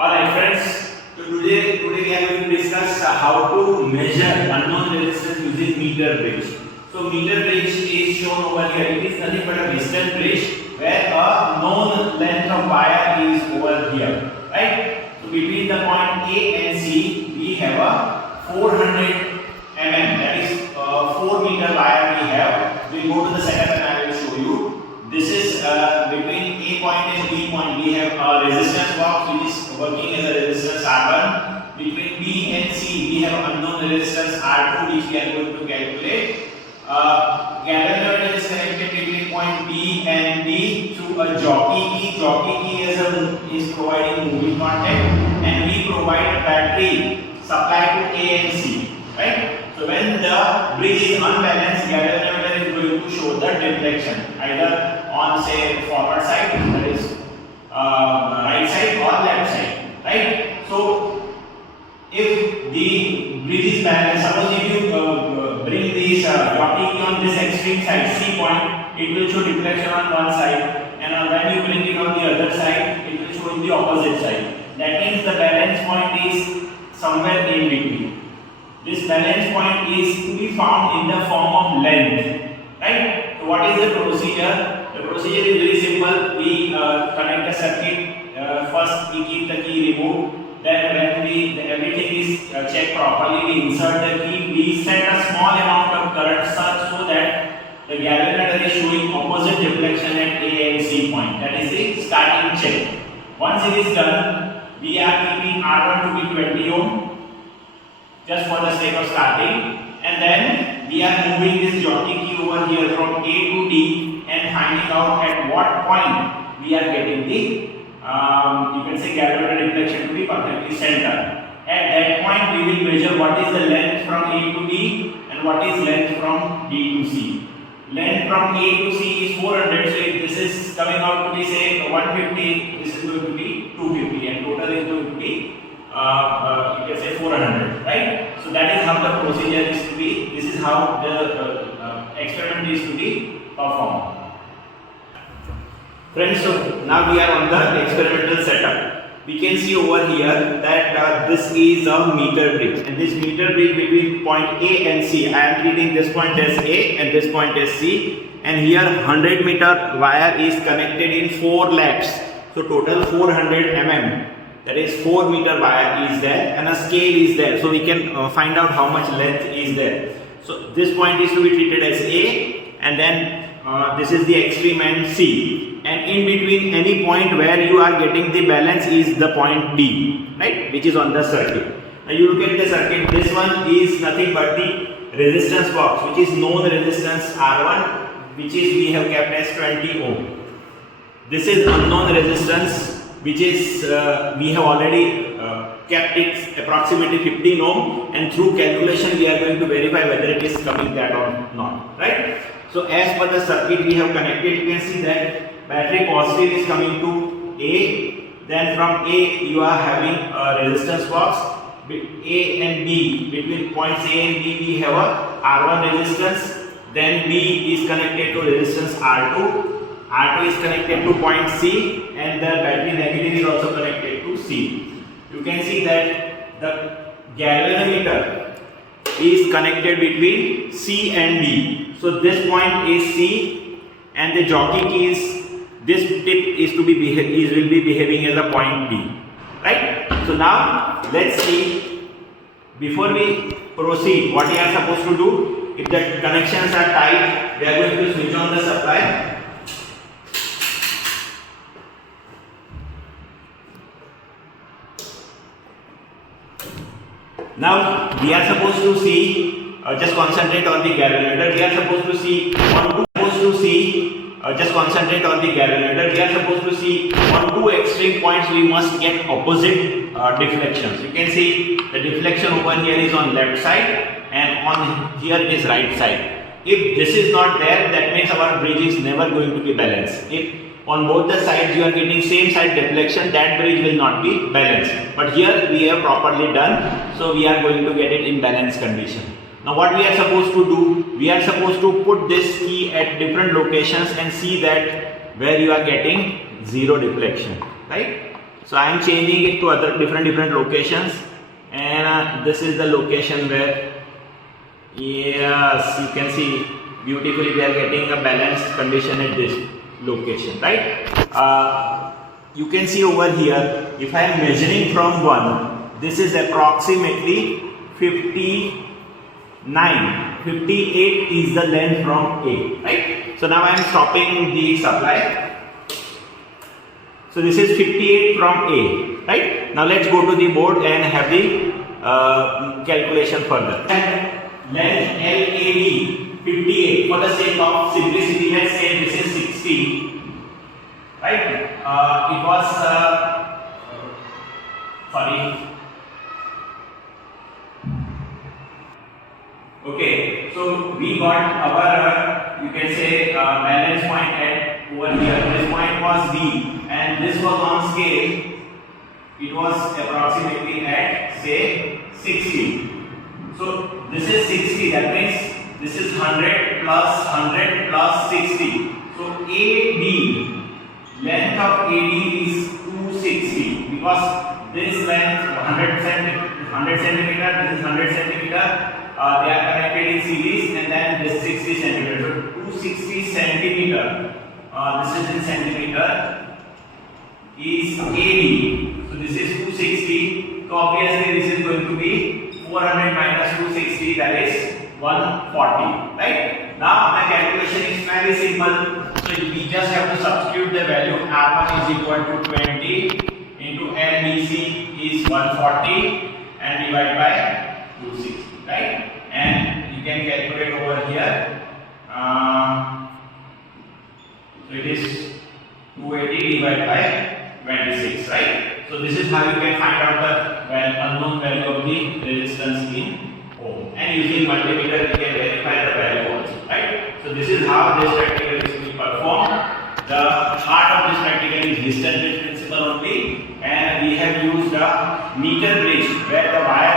Alright friends, so today we are going to discuss how to measure unknown resistance using meter bridge. So meter bridge is shown over here. It is nothing but a Wheatstone bridge where a known length of wire is over here, right? So between the point A and C, we have a 400 mm, that is 4 meter wire we have. We will go to the setup and I will show you. This is between A point and B point. We have a resistance box which is working as a resistance R1. Between B and C, we have unknown resistance R2 which we are going to calculate. Galvanometer is connected between point B and D through a jockey key. Jockey key is providing moving contact, and we provide a battery supply to A and C. Right? So when the bridge is unbalanced, galvanometer is going to show the deflection either on say forward side, that is right side or left side. Right? So if the bridge is balanced, suppose if you bring this jockey key on this extreme side, C point, it will show deflection on one side, and when you bring it on the other side, it will show in the opposite side. That means the balance point is somewhere in between. This balance point is to be found in the form of length. Right? So what is the procedure? The procedure is very simple. We connect the circuit. First we keep the key removed. Then when everything is checked properly, we insert the key. We set a small amount of current such so that the galvanometer is showing opposite deflection at A and C point. That is the starting check. Once it is done, we are keeping R1 to be 20 ohm just for the sake of starting, and then we are moving this jockey key over here from A to D and finding out at what point we are getting the you can say galvanometer deflection to be perfectly centered. At that point we will measure what is the length from A to D and what is length from D to C. Length from A to C is 400, so if this is coming out to be say 150, this is going to be 250, and total is going to be you can say 400, right? So that is how the procedure is to be. This is how the experiment is to be performed. Friends, so now we are on the experimental setup. We can see over here that this is a meter bridge, and this meter bridge between point A and C. I am treating this point as A and this point as C, and here 100 meter wire is connected in 4 laps. So total 400 mm. That is 4 meter wire is there, and a scale is there, so we can find out how much length is there. So this point is to be treated as A, and then this is the extreme end C, and in between any point where you are getting the balance is the point D, right, which is on the circuit. Now you look at the circuit. This one is nothing but the resistance box, which is known resistance R1, which is we have kept as 20 ohm. This is unknown resistance, which is we have already kept it approximately 15 ohm, and through calculation we are going to verify whether it is coming that or not, right? So as per the circuit we have connected, you can see that battery positive is coming to A, then from A you are having a resistance box. A and B, between points A and B we have a R1 resistance, then B is connected to resistance R2. R2 is connected to point C, and the battery negative is also connected to C. You can see that the galvanometer is connected between C and D. So this point is C, and the jockey key is, this tip is to be will be behaving as a point B. Right? So now let's see, before we proceed, what we are supposed to do. If the connections are tight, we are going to switch on the supply. Now we are supposed to see, just concentrate on the galvanometer. We are supposed to see just concentrate on the galvanometer. We are supposed to see on 2 extreme points we must get opposite deflections. You can see the deflection over here is on left side, and on here it is right side. If this is not there, that means our bridge is never going to be balanced. If on both the sides you are getting same side deflection, that bridge will not be balanced. But here we have properly done, so we are going to get it in balanced condition. Now what we are supposed to do, we are supposed to put this key at different locations and see that where you are getting zero deflection, right? So I am changing it to other different locations, and this is the location where, yes, you can see beautifully we are getting a balanced condition at this location, right? You can see over here, if I am measuring from 1, this is approximately 58 is the length from A, right? So now I am stopping the supply. So this is 58 from A, right? Now let's go to the board and have the calculation further. And length LAD 58, for the sake of simplicity, let's say this is 60, right? It was okay, so we got our you can say balance point at over here. This point was B, and this was on scale. It was approximately at say 60. So this is 60. That means this is 100 plus 60. So AD, length of AD is 260, because this length 100 centimeter, this is 100 centimeter. They are connected in series, and then this 60 centimeter. So 260 centimeter. This is in centimeter. Is AD. So this is 260. So obviously this is going to be 400 minus 260, that is 140, right? Now the calculation is very simple. So we just have to substitute the value. R1 is equal to 20 into LBC is 140 and divide by 260, right? And you can calculate over here. So it is 280 divided by 26, right? So this is how you can find out the unknown value of the resistance in ohm. And using multimeter you can verify the value also, right? So this is how this practical is being performed. The heart of this practical is distance bridge principle only, and we have used a meter bridge where the wire